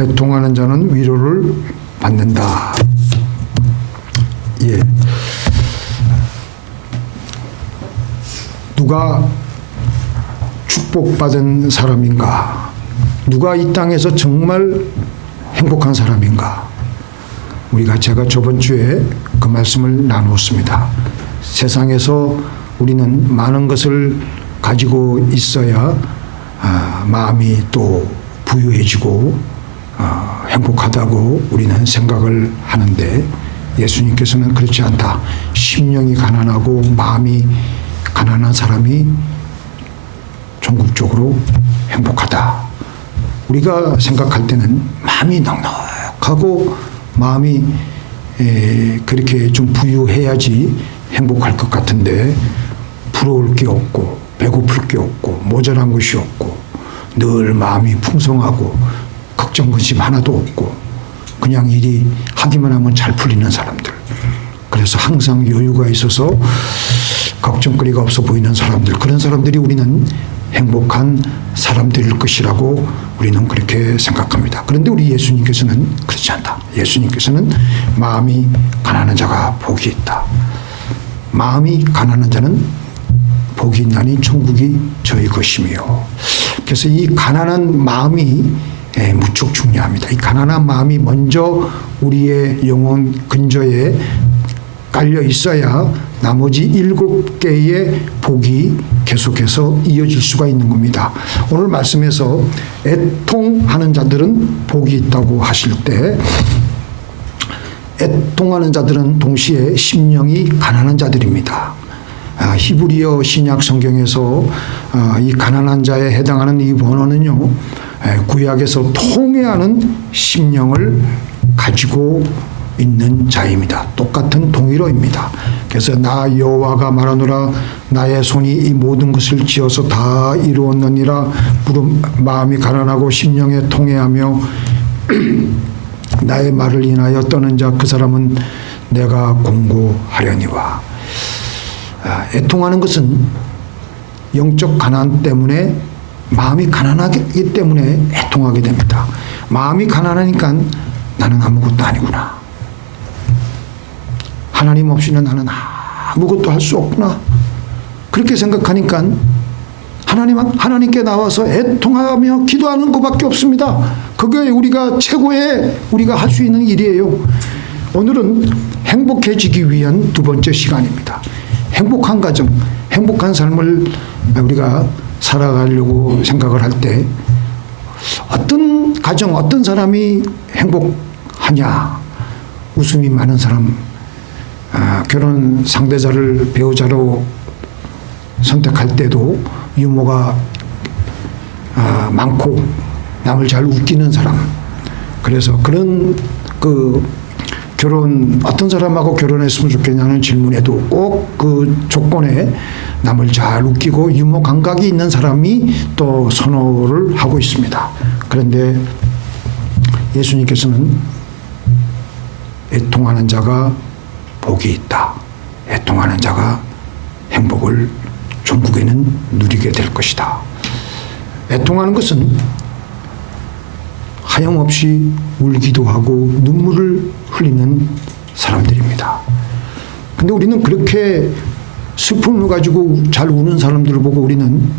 애통하는 자는 위로를 받는다. 예. 누가 축복받은 사람인가? 누가 이 땅에서 정말 행복한 사람인가? 제가 저번 주에 그 말씀을 나누었습니다. 세상에서 우리는 많은 것을 가지고 있어야 마음이 또 부유해지고 행복하다고 우리는 생각을 하는데, 예수님께서는 그렇지 않다. 심령이 가난하고 마음이 가난한 사람이 전국적으로 행복하다. 우리가 생각할 때는 마음이 넉넉하고 마음이 그렇게 좀 부유해야지 행복할 것 같은데, 부러울 게 없고 배고플 게 없고 모자란 것이 없고 늘 마음이 풍성하고 걱정 근심 하나도 없고 그냥 일이 하기만 하면 잘 풀리는 사람들, 그래서 항상 여유가 있어서 걱정거리가 없어 보이는 사람들, 그런 사람들이 우리는 행복한 사람들일 것이라고 우리는 그렇게 생각합니다. 그런데 우리 예수님께서는 그렇지 않다. 예수님께서는 마음이 가난한 자가 복이 있다. 마음이 가난한 자는 복이 있나니 천국이 저희 것이며. 그래서 이 가난한 마음이 무척 중요합니다. 이 가난한 마음이 먼저 우리의 영혼 근저에 깔려 있어야 나머지 7개의 복이 계속해서 이어질 수가 있는 겁니다. 오늘 말씀에서 애통하는 자들은 복이 있다고 하실 때, 애통하는 자들은 동시에 심령이 가난한 자들입니다. 히브리어 신약 성경에서 이 가난한 자에 해당하는 이 원어는요, 구약에서 통회하는 심령을 가지고 있는 자입니다. 똑같은 동일어입니다. 그래서 나 여호와가 말하노라, 나의 손이 이 모든 것을 지어서 다 이루었느니라. 마음이 가난하고 심령에 통회하며 나의 말을 인하여 떠는 자 그 사람은 내가 공고하려니와. 애통하는 것은 영적 가난 때문에, 마음이 가난하기 때문에 애통하게 됩니다. 마음이 가난하니까 나는 아무것도 아니구나. 하나님 없이는 나는 아무것도 할 수 없구나. 그렇게 생각하니까 하나님께 나와서 애통하며 기도하는 것밖에 없습니다. 그게 우리가 최고의 우리가 할 수 있는 일이에요. 오늘은 행복해지기 위한 두 번째 시간입니다. 행복한 가정, 행복한 삶을 우리가 살아가려고 생각을 할 때 어떤 가정, 어떤 사람이 행복하냐? 웃음이 많은 사람, 결혼 상대자를 배우자로 선택할 때도 유머가 많고 남을 잘 웃기는 사람. 그래서 그런 어떤 사람하고 결혼했으면 좋겠냐는 질문에도 꼭 그 조건에 남을 잘 웃기고 유머 감각이 있는 사람이 또 선호를 하고 있습니다. 그런데 예수님께서는 애통하는 자가 복이 있다. 애통하는 자가 행복을 천국에는 누리게 될 것이다. 애통하는 것은 하염없이 울기도 하고 눈물을 흘리는 사람들입니다. 근데 우리는 그렇게 슬픔을 가지고 잘 우는 사람들을 보고 우리는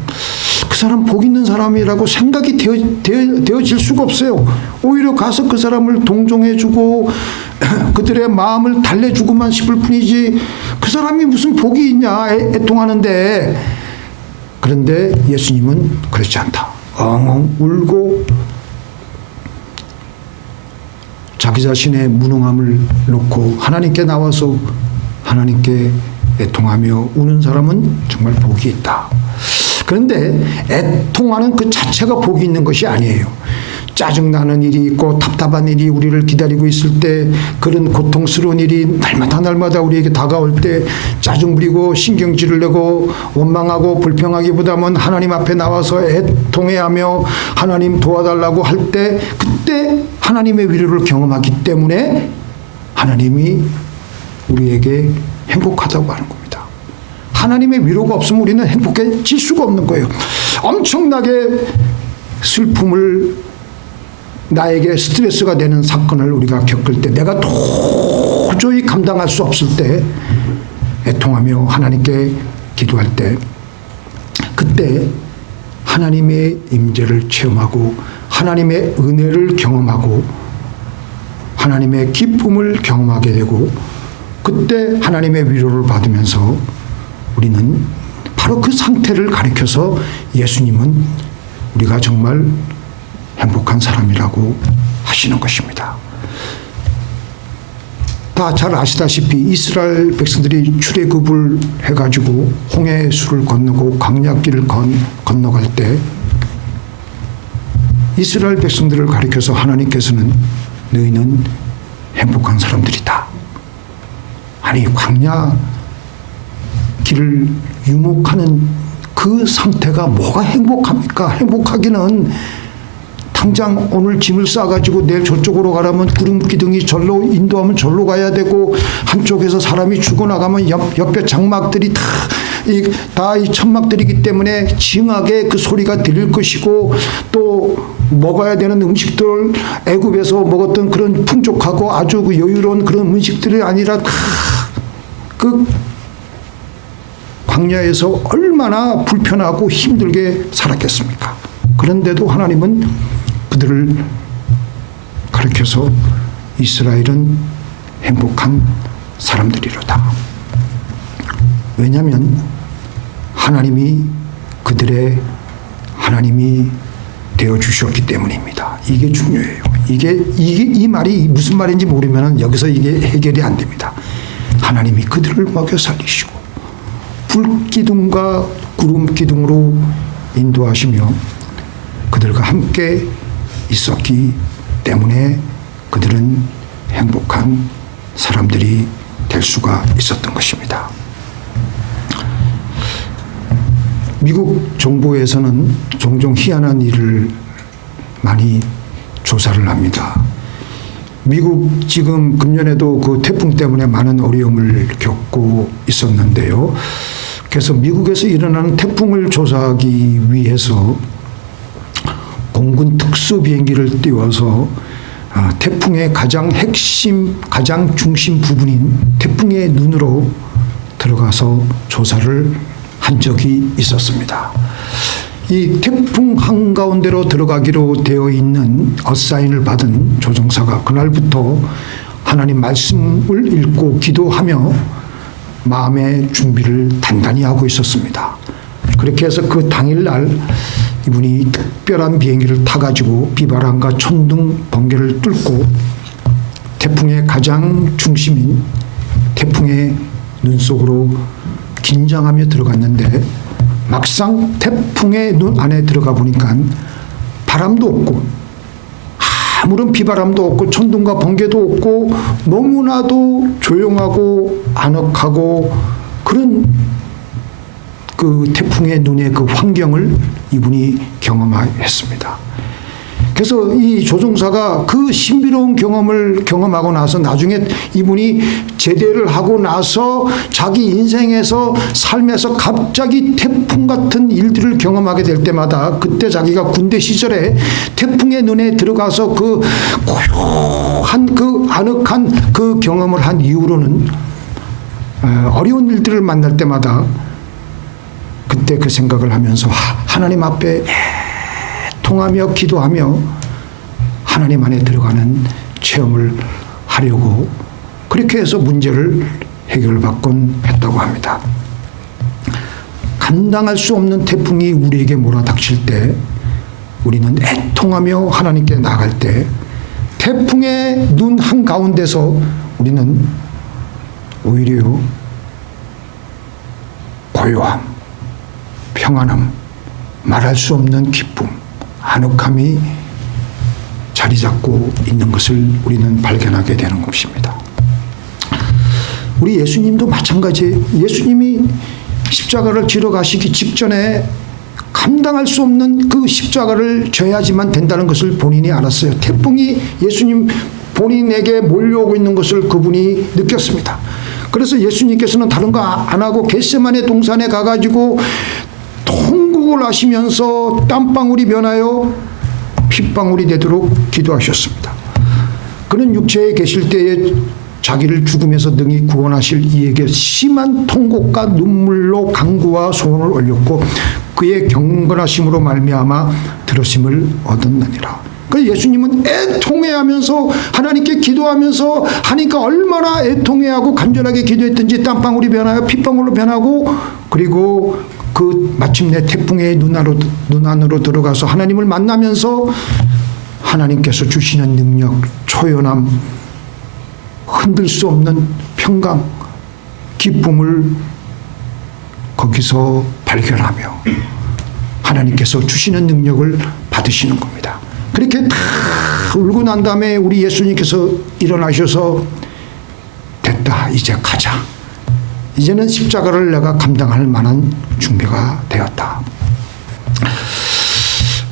그 사람 복 있는 사람이라고 생각이 되어질 수가 없어요. 오히려 가서 그 사람을 동정해주고 그들의 마음을 달래주고만 싶을 뿐이지, 그 사람이 무슨 복이 있냐, 애통하는데. 그런데 예수님은 그렇지 않다. 엉엉 울고 자기 자신의 무능함을 놓고 하나님께 나와서 하나님께 애통하며 우는 사람은 정말 복이 있다. 그런데 애통하는 그 자체가 복이 있는 것이 아니에요. 짜증나는 일이 있고 답답한 일이 우리를 기다리고 있을 때, 그런 고통스러운 일이 날마다 우리에게 다가올 때 짜증 부리고 신경질을 내고 원망하고 불평하기보다는 하나님 앞에 나와서 애통해하며 하나님 도와달라고 할 때, 그때 하나님의 위로를 경험하기 때문에 하나님이 우리에게 행복하다고 하는 겁니다. 하나님의 위로가 없으면 우리는 행복해질 수가 없는 거예요. 엄청나게 슬픔을 나에게 스트레스가 되는 사건을 우리가 겪을 때, 내가 도저히 감당할 수 없을 때 애통하며 하나님께 기도할 때, 그때 하나님의 임재를 체험하고 하나님의 은혜를 경험하고 하나님의 기쁨을 경험하게 되고, 그때 하나님의 위로를 받으면서 우리는 바로 그 상태를 가리켜서 예수님은 우리가 정말 행복한 사람이라고 하시는 것입니다. 다 잘 아시다시피 이스라엘 백성들이 출애굽을 해가지고 홍해수를 건너고 광야길을 건너갈 때 이스라엘 백성들을 가리켜서 하나님께서는 너희는 행복한 사람들이다. 아니, 광야 길을 유목하는 그 상태가 뭐가 행복합니까? 행복하기는 당장 오늘 짐을 싸가지고 내일 저쪽으로 가려면 구름 기둥이 절로 인도하면 절로 가야 되고, 한쪽에서 사람이 죽어나가면 옆에 장막들이 다 이 천막들이기 때문에 징하게 그 소리가 들릴 것이고, 또 먹어야 되는 음식들, 애굽에서 먹었던 그런 풍족하고 아주 그 여유로운 그런 음식들이 아니라 그 광야에서 얼마나 불편하고 힘들게 살았겠습니까? 그런데도 하나님은 그들을 가르쳐서 이스라엘은 행복한 사람들이로다. 왜냐하면 하나님이 그들의 하나님이 되어주셨기 때문입니다. 이게 중요해요. 이 말이 무슨 말인지 모르면 여기서 이게 해결이 안 됩니다. 하나님이 그들을 먹여 살리시고 불기둥과 구름기둥으로 인도하시며 그들과 함께 있었기 때문에 그들은 행복한 사람들이 될 수가 있었던 것입니다. 미국 정부에서는 종종 희한한 일을 많이 조사를 합니다. 미국 지금 금년에도 그 태풍 때문에 많은 어려움을 겪고 있었는데요. 그래서 미국에서 일어나는 태풍을 조사하기 위해서 공군 특수 비행기를 띄워서 태풍의 가장 중심 부분인 태풍의 눈으로 들어가서 조사를 한 적이 있었습니다. 이 태풍 한가운데로 들어가기로 되어 있는 어사인을 받은 조종사가 그날부터 하나님 말씀을 읽고 기도하며 마음의 준비를 단단히 하고 있었습니다. 그렇게 해서 그 당일날 이분이 특별한 비행기를 타가지고 비바람과 천둥, 번개를 뚫고 태풍의 가장 중심인 태풍의 눈 속으로 긴장하며 들어갔는데, 막상 태풍의 눈 안에 들어가 보니까 바람도 없고 아무런 비바람도 없고 천둥과 번개도 없고 너무나도 조용하고 아늑하고 그런 그 태풍의 눈의 그 환경을 이분이 경험했습니다. 그래서 이 조종사가 그 신비로운 경험을 경험하고 나서 나중에 이분이 제대를 하고 나서 자기 인생에서 삶에서 갑자기 태풍 같은 일들을 경험하게 될 때마다 그때 자기가 군대 시절에 태풍의 눈에 들어가서 그 고요한 그 아늑한 그 경험을 한 이후로는 어려운 일들을 만날 때마다 그때 그 생각을 하면서 하나님 앞에 통하며 기도하며 하나님 안에 들어가는 체험을 하려고 그렇게 해서 문제를 해결받곤 했다고 합니다. 감당할 수 없는 태풍이 우리에게 몰아닥칠 때 우리는 애통하며 하나님께 나갈 때 태풍의 눈 한가운데서 우리는 오히려 고요함, 평안함, 말할 수 없는 기쁨, 아늑함이 자리 잡고 있는 것을 우리는 발견하게 되는 것입니다. 우리 예수님도 마찬가지예요. 예수님이 십자가를 지러 가시기 직전에 감당할 수 없는 그 십자가를 져야지만 된다는 것을 본인이 알았어요. 태풍이 예수님 본인에게 몰려오고 있는 것을 그분이 느꼈습니다. 그래서 예수님께서는 다른 거 안 하고 겟세마네 동산에 가가지고 통곡을 하시면서 땀방울이 변하여 핏방울이 되도록 기도하셨습니다. 그는 육체에 계실 때에 자기를 죽음에서 능히 구원하실 이에게 심한 통곡과 눈물로 간구와 소원을 올렸고 그의 경건하심으로 말미암아 들으심을 얻었느니라. 그 예수님은 애통해하면서 하나님께 기도하면서 하니까 얼마나 애통해하고 간절하게 기도했든지 땀방울이 변하여 핏방울로 변하고 그리고 그 마침내 태풍의 눈 안으로 들어가서 하나님을 만나면서 하나님께서 주시는 능력, 초연함, 흔들 수 없는 평강, 기쁨을 거기서 발견하며 하나님께서 주시는 능력을 받으시는 겁니다. 그렇게 다 울고 난 다음에 우리 예수님께서 일어나셔서 됐다, 이제 가자. 이제는 십자가를 내가 감당할 만한 준비가 되었다.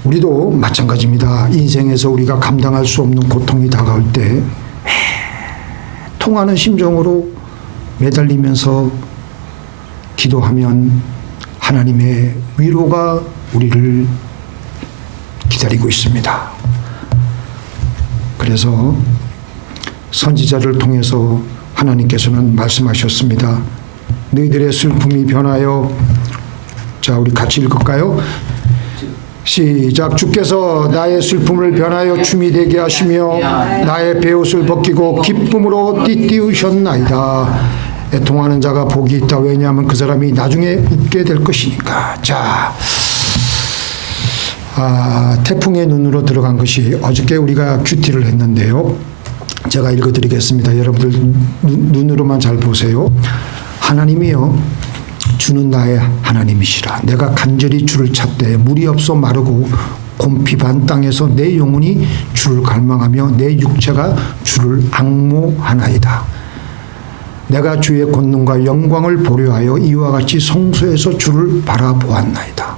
우리도 마찬가지입니다. 인생에서 우리가 감당할 수 없는 고통이 다가올 때 통하는 심정으로 매달리면서 기도하면 하나님의 위로가 우리를 기다리고 있습니다. 그래서 선지자를 통해서 하나님께서는 말씀하셨습니다. 너희들의 슬픔이 변하여, 자 우리 같이 읽을까요? 시작. 주께서 나의 슬픔을 변하여 춤이 되게 하시며 나의 베옷을 벗기고 기쁨으로 띠띠우셨나이다. 애통하는 자가 복이 있다. 왜냐하면 그 사람이 나중에 웃게 될 것이니까. 자, 태풍의 눈으로 들어간 것이 어저께 우리가 큐티를 했는데요. 제가 읽어드리겠습니다. 여러분들 눈으로만 잘 보세요. 하나님이요, 주는 나의 하나님이시라. 내가 간절히 주를 찾되 물이 없어 마르고 곰핍한 땅에서 내 영혼이 주를 갈망하며 내 육체가 주를 앙모하나이다. 내가 주의 권능과 영광을 보려 하여 이와 같이 성소에서 주를 바라보았나이다.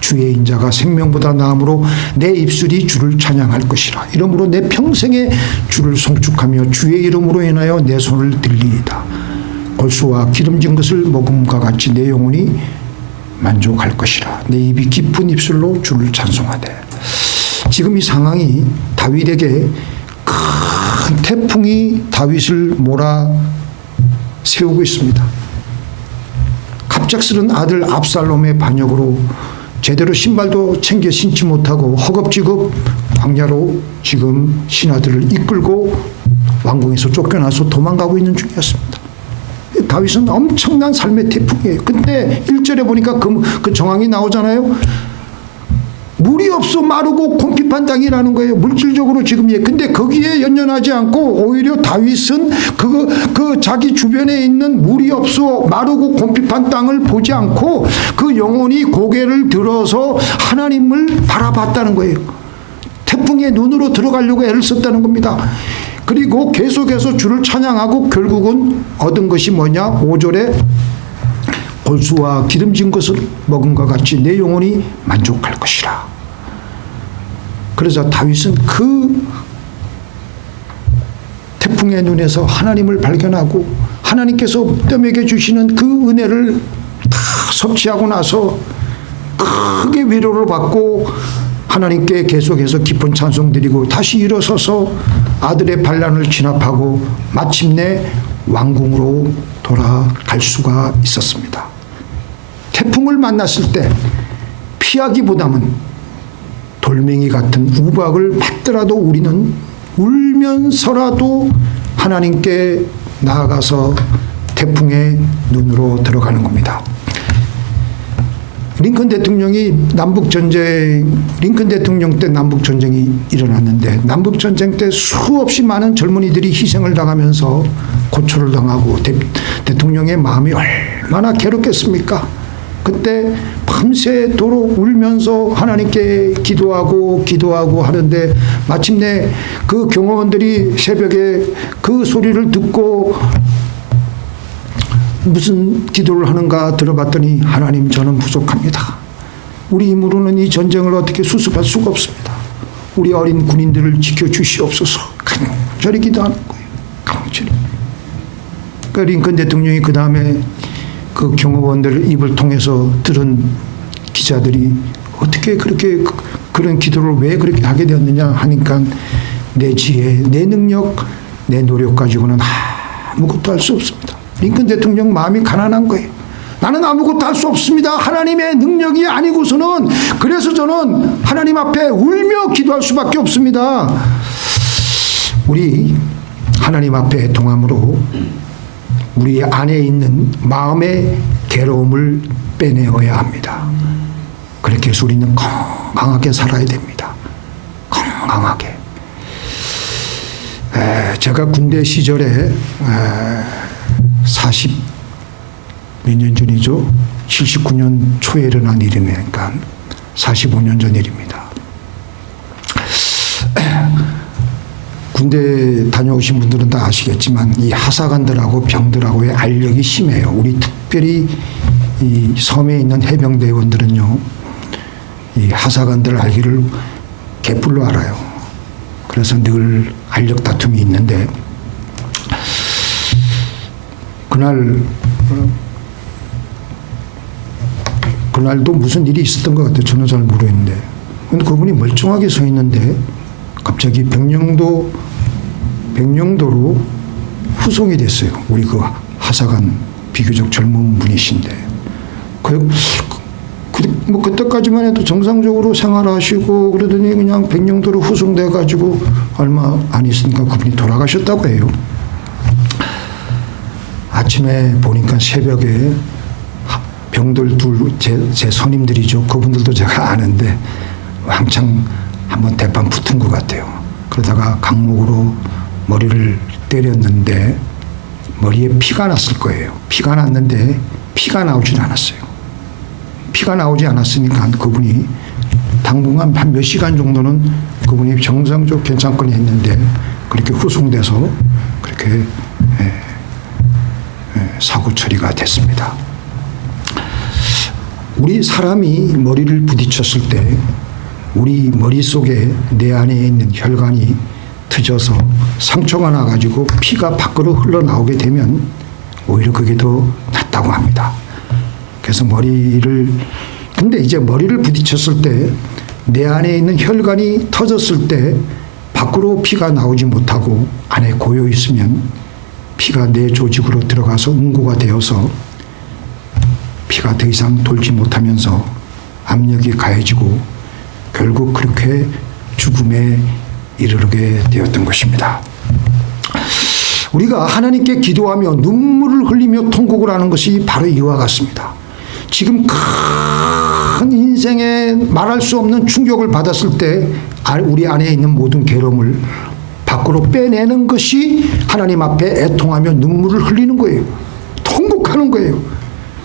주의 인자가 생명보다 나음으로 내 입술이 주를 찬양할 것이라. 이러므로 내 평생에 주를 송축하며 주의 이름으로 인하여 내 손을 들리이다. 골수와 기름진 것을 먹음과 같이 내 영혼이 만족할 것이라. 내 입이 깊은 입술로 주를 찬송하되. 지금 이 상황이 다윗에게 큰 태풍이 다윗을 몰아 세우고 있습니다. 갑작스런 아들 압살롬의 반역으로 제대로 신발도 챙겨 신지 못하고 허겁지겁 광야로 지금 신하들을 이끌고 왕궁에서 쫓겨나서 도망가고 있는 중이었습니다. 다윗은 엄청난 삶의 태풍이에요. 근데 1절에 보니까 그 정황이 나오잖아요. 물이 없어 마르고 곰핍한 땅이라는 거예요. 물질적으로 지금. 근데 거기에 연연하지 않고 오히려 다윗은 그 자기 주변에 있는 물이 없어 마르고 곰핍한 땅을 보지 않고 그 영혼이 고개를 들어서 하나님을 바라봤다는 거예요. 태풍의 눈으로 들어가려고 애를 썼다는 겁니다. 그리고 계속해서 주를 찬양하고 결국은 얻은 것이 뭐냐? 5절에 골수와 기름진 것을 먹음과 같이 내 영혼이 만족할 것이라. 그래서 다윗은 그 태풍의 눈에서 하나님을 발견하고 하나님께서 뜸에게 주시는 그 은혜를 다 섭취하고 나서 크게 위로를 받고 하나님께 계속해서 깊은 찬송 드리고 다시 일어서서 아들의 반란을 진압하고 마침내 왕궁으로 돌아갈 수가 있었습니다. 태풍을 만났을 때 피하기보다는 돌멩이 같은 우박을 맞더라도 우리는 울면서라도 하나님께 나아가서 태풍의 눈으로 들어가는 겁니다. 링컨 대통령 때 남북전쟁이 일어났는데 남북전쟁 때 수없이 많은 젊은이들이 희생을 당하면서 고초를 당하고 대통령의 마음이 얼마나 괴롭겠습니까? 그때 밤새도록 울면서 하나님께 기도하고 하는데 마침내 그 경호원들이 새벽에 그 소리를 듣고 무슨 기도를 하는가 들어봤더니 하나님 저는 부족합니다. 우리 힘으로는 이 전쟁을 어떻게 수습할 수가 없습니다. 우리 어린 군인들을 지켜주시옵소서. 간절히 기도하는 거예요. 간절히. 그 링컨 대통령이 그 다음에 그 경호원들 입을 통해서 들은 기자들이 어떻게 그렇게 그런 기도를 왜 그렇게 하게 되었느냐 하니까 내 지혜, 내 능력, 내 노력 가지고는 아무것도 할 수 없습니다. 링컨 대통령 마음이 가난한 거예요. 나는 아무것도 할 수 없습니다. 하나님의 능력이 아니고서는. 그래서 저는 하나님 앞에 울며 기도할 수밖에 없습니다. 우리 하나님 앞에 애통함으로 우리 안에 있는 마음의 괴로움을 빼내어야 합니다. 그렇게 해서 우리는 건강하게 살아야 됩니다. 건강하게. 제가 군대 시절에 40 몇 년 전이죠. 79년 초에 일어난 일이니까 45년 전 일입니다. 군대 다녀오신 분들은 다 아시겠지만 이 하사관들하고 병들하고의 알력이 심해요. 우리 특별히 이 섬에 있는 해병대원들은요, 이 하사관들 알기를 개뿔로 알아요. 그래서 늘 알력 다툼이 있는데, 그날도 무슨 일이 있었던 것 같아요. 저는 잘 모르겠는데. 근데 그분이 멀쩡하게 서 있는데 갑자기 백령도로 후송이 됐어요. 우리 그 하사관 비교적 젊은 분이신데. 그때까지만 해도 정상적으로 생활하시고 그러더니 그냥 백령도로 후송돼 가지고 얼마 안 있으니까 그분이 돌아가셨다고 해요. 아침에 보니까 새벽에 병들 제 선임들이죠. 그분들도 제가 아는데 왕창 한번 대판 붙은 것 같아요. 그러다가 강목으로 머리를 때렸는데 머리에 피가 났을 거예요. 피가 났는데 피가 나오질 않았어요. 피가 나오지 않았으니까 그분이 당분간 한 몇 시간 정도는 그분이 정상적으로 괜찮거니 했는데 그렇게 후송돼서 그렇게 사고 처리가 됐습니다. 우리 사람이 머리를 부딪혔을 때 우리 머릿속에 내 안에 있는 혈관이 트져서 상처가 나가지고 피가 밖으로 흘러나오게 되면 오히려 그게 더 낫다고 합니다. 그래서 근데 이제 머리를 부딪혔을 때 내 안에 있는 혈관이 터졌을 때 밖으로 피가 나오지 못하고 안에 고여 있으면 피가 내 조직으로 들어가서 응고가 되어서 피가 더 이상 돌지 못하면서 압력이 가해지고 결국 그렇게 죽음에 이르게 되었던 것입니다. 우리가 하나님께 기도하며 눈물을 흘리며 통곡을 하는 것이 바로 이와 같습니다. 지금 큰 인생에 말할 수 없는 충격을 받았을 때 우리 안에 있는 모든 괴로움을 밖으로 빼내는 것이 하나님 앞에 애통하며 눈물을 흘리는 거예요. 통곡하는 거예요.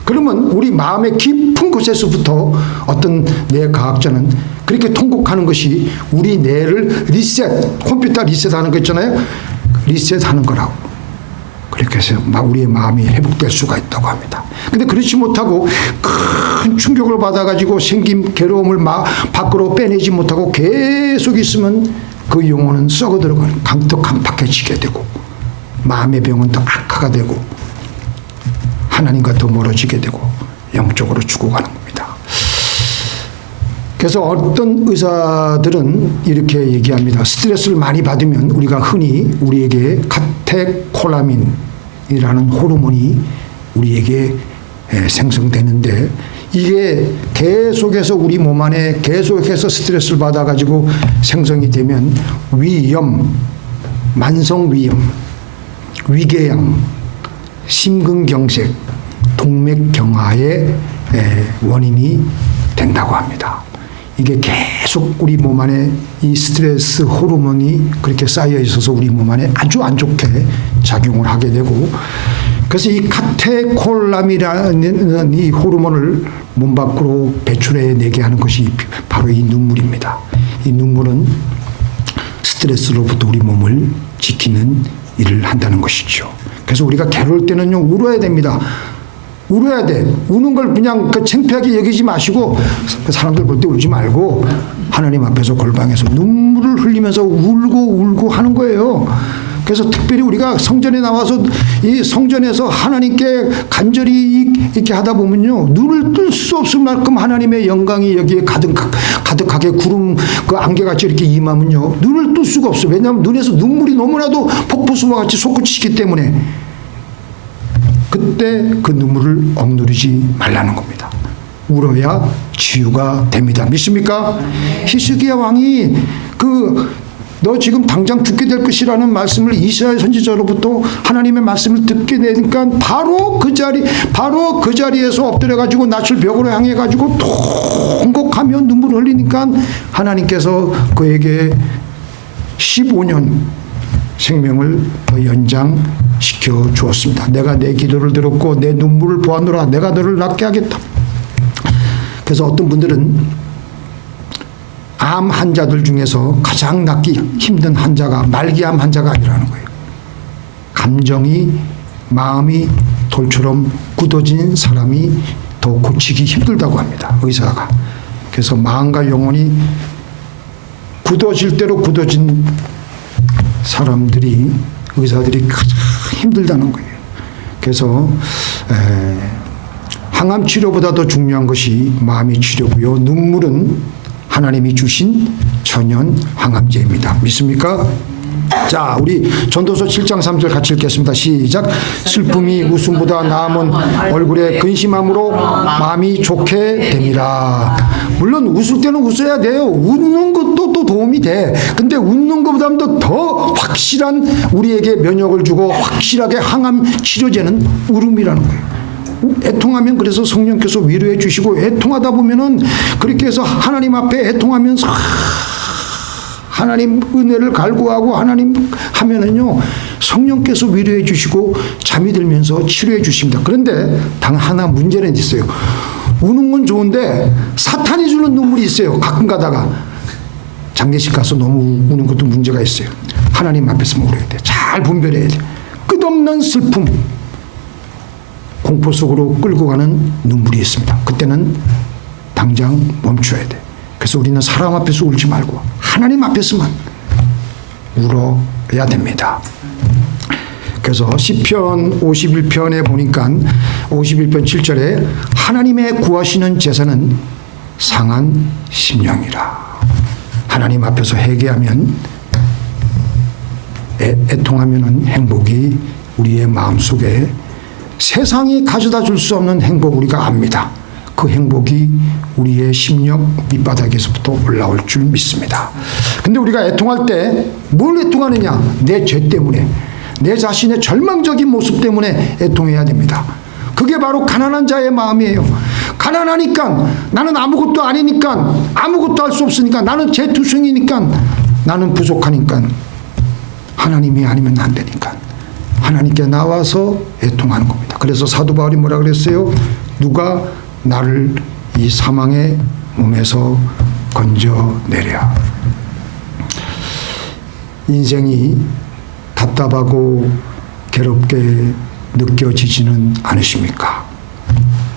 그러면 우리 마음의 깊은 곳에서부터 어떤 뇌과학자는 그렇게 통곡하는 것이 우리 뇌를 컴퓨터 리셋하는 거 있잖아요. 리셋하는 거라고. 그렇게 해서 우리의 마음이 회복될 수가 있다고 합니다. 근데 그렇지 못하고 큰 충격을 받아가지고 생긴 괴로움을 밖으로 빼내지 못하고 계속 있으면 그 영혼은 썩어들어가는 더 강팍해지게 되고 마음의 병은 더 악화가 되고 하나님과 더 멀어지게 되고 영적으로 죽어가는 겁니다. 그래서 어떤 의사들은 이렇게 얘기합니다. 스트레스를 많이 받으면 우리가 흔히 우리에게 카테콜라민이라는 호르몬이 우리에게 생성되는데 이게 계속해서 우리 몸 안에 계속해서 스트레스를 받아가지고 생성이 되면 위염, 만성위염, 위궤양, 심근경색, 동맥경화의 원인이 된다고 합니다. 이게 계속 우리 몸 안에 이 스트레스 호르몬이 그렇게 쌓여 있어서 우리 몸 안에 아주 안 좋게 작용을 하게 되고 그래서 이 카테콜람이라는 이 호르몬을 몸 밖으로 배출해내게 하는 것이 바로 이 눈물입니다. 이 눈물은 스트레스로부터 우리 몸을 지키는 일을 한다는 것이죠. 그래서 우리가 괴로울 때는요 울어야 됩니다. 울어야 돼. 우는 걸 그냥 창피하게 여기지 마시고 사람들 볼 때 울지 말고 하나님 앞에서 골방에서 눈물을 흘리면서 울고 하는 거예요. 그래서 특별히 우리가 성전에 나와서 이 성전에서 하나님께 간절히 이렇게 하다 보면요, 눈을 뜰 수 없을 만큼 하나님의 영광이 여기에 가득하게 구름 그 안개같이 이렇게 임하면요, 눈을 뜰 수가 없어요. 왜냐하면 눈에서 눈물이 너무나도 폭포수와 같이 솟구치기 때문에. 그때 그 눈물을 억누르지 말라는 겁니다. 울어야 치유가 됩니다. 믿습니까? 히스기야 왕이 너 지금 당장 죽게 될 것이라는 말씀을 이사야 선지자로부터 하나님의 말씀을 듣게 되니까 바로 그 자리에서 엎드려 가지고 낯을 벽으로 향해 가지고 통곡하며 눈물을 흘리니까 하나님께서 그에게 15년 생명을 연장시켜 주었습니다. 내가 내 기도를 들었고 내 눈물을 보았노라. 내가 너를 낫게 하겠다. 그래서 어떤 분들은 암 환자들 중에서 가장 낫기 힘든 환자가 말기암 환자가 아니라는 거예요. 마음이 돌처럼 굳어진 사람이 더 고치기 힘들다고 합니다. 의사가. 그래서 마음과 영혼이 굳어질 대로 굳어진 의사들이 가장 힘들다는 거예요. 그래서 항암 치료보다 더 중요한 것이 마음의 치료고요. 눈물은 하나님이 주신 천연 항암제입니다. 믿습니까? 자, 우리 전도서 7장 3절 같이 읽겠습니다. 시작. 슬픔이 웃음보다 나음은 얼굴에 근심함으로 마음이 좋게 됩니다. 물론 웃을 때는 웃어야 돼요. 웃는 것도 또 도움이 돼. 근데 웃는 것보다도 더 확실한 우리에게 면역을 주고 확실하게 항암 치료제는 울음이라는 거예요. 애통하면 그래서 성령께서 위로해 주시고, 애통하다 보면은 그렇게 해서 하나님 앞에 애통하면서 하나님 은혜를 갈구하고 하나님 하면은요, 성령께서 위로해 주시고 잠이 들면서 치료해 주십니다. 그런데 단 하나 문제는 있어요. 우는 건 좋은데 사탄이 주는 눈물이 있어요. 가끔 가다가 장례식 가서 너무 우는 것도 문제가 있어요. 하나님 앞에서만 울어야 돼. 잘 분별해야 돼. 끝없는 슬픔, 공포 속으로 끌고 가는 눈물이 있습니다. 그때는 당장 멈춰야 돼. 그래서 우리는 사람 앞에서 울지 말고 하나님 앞에서만 울어야 됩니다. 그래서 시편 51편에 보니까 51편 7절에 하나님의 구하시는 제사는 상한 심령이라. 하나님 앞에서 회개하면, 애통하면은 행복이 우리의 마음속에, 세상이 가져다 줄 수 없는 행복 우리가 압니다. 그 행복이 우리의 심령 밑바닥에서부터 올라올 줄 믿습니다. 근데 우리가 애통할 때 뭘 애통하느냐? 내 죄 때문에, 내 자신의 절망적인 모습 때문에 애통해야 됩니다. 그게 바로 가난한 자의 마음이에요. 가난하니까, 나는 아무것도 아니니까, 아무것도 할 수 없으니까, 나는 재투성이니까, 나는 부족하니까, 하나님이 아니면 안 되니까 하나님께 나와서 애통하는 겁니다. 그래서 사도 바울이 뭐라 그랬어요? 누가 나를 이 사망의 몸에서 건져내랴. 인생이 답답하고 괴롭게 느껴지지는 않으십니까?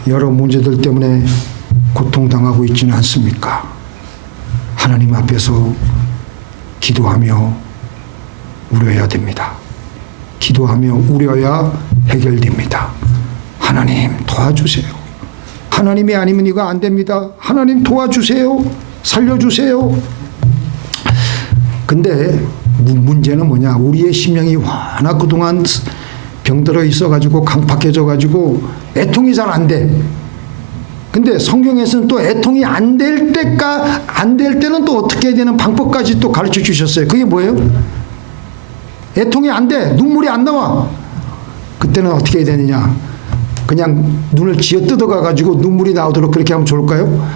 여러 문제들 때문에 고통당하고 있지는 않습니까? 하나님 앞에서 기도하며 울어야 됩니다. 기도하며 울어야 해결됩니다. 하나님 도와주세요. 하나님이 아니면 이거 안 됩니다. 하나님 도와주세요. 살려주세요. 근데 문제는 뭐냐? 우리의 심령이 워낙 그동안 병들어 있어가지고 강팍해져가지고 애통이 잘 안 돼. 근데 성경에서는 또 애통이 안 될 때는 또 어떻게 해야 되는 방법까지 또 가르쳐 주셨어요. 그게 뭐예요? 애통이 안 돼. 눈물이 안 나와. 그때는 어떻게 해야 되느냐? 그냥 눈을 쥐어 뜯어가가지고 눈물이 나오도록 그렇게 하면 좋을까요?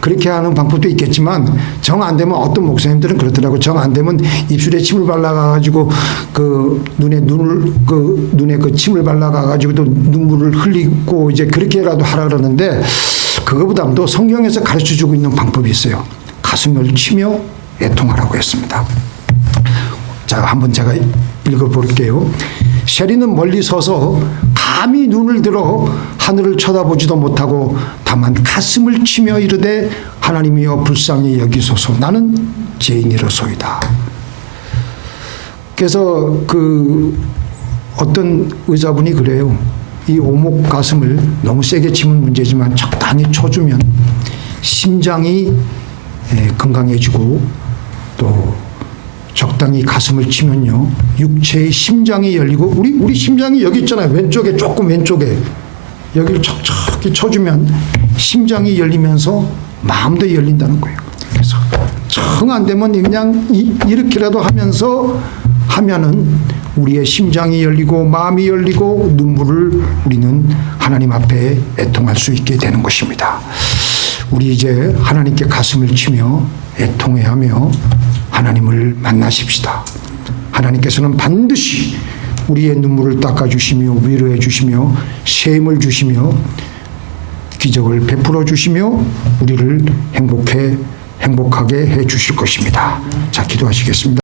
그렇게 하는 방법도 있겠지만 정 안 되면 어떤 목사님들은 그렇더라고. 정 안 되면 입술에 침을 발라가지고 눈에 침을 발라가지고 또 눈물을 흘리고 이제 그렇게라도 하라 그러는데, 그거보다도 성경에서 가르쳐주고 있는 방법이 있어요. 가슴을 치며 애통하라고 했습니다. 자, 한번 제가 읽어볼게요. 세리는 멀리 서서 감히 눈을 들어 하늘을 쳐다보지도 못하고 다만 가슴을 치며 이르되 하나님이여 불쌍히 여기소서. 나는 죄인이로소이다. 그래서 그 어떤 의사분이 그래요. 이 오목 가슴을 너무 세게 치면 문제지만 적당히 쳐주면 심장이 건강해지고 또 적당히 가슴을 치면요 육체의 심장이 열리고 우리 심장이 여기 있잖아요. 왼쪽에 조금 왼쪽에 여기를 척척히 쳐주면 심장이 열리면서 마음도 열린다는 거예요. 그래서 정 안 되면 그냥 이렇게라도 하면은 우리의 심장이 열리고 마음이 열리고 눈물을 우리는 하나님 앞에 애통할 수 있게 되는 것입니다. 우리 이제 하나님께 가슴을 치며 애통해하며 하나님을 만나십시다. 하나님께서는 반드시 우리의 눈물을 닦아주시며 위로해 주시며 쉼을 주시며 기적을 베풀어 주시며 우리를 행복하게 해 주실 것입니다. 자, 기도하시겠습니다.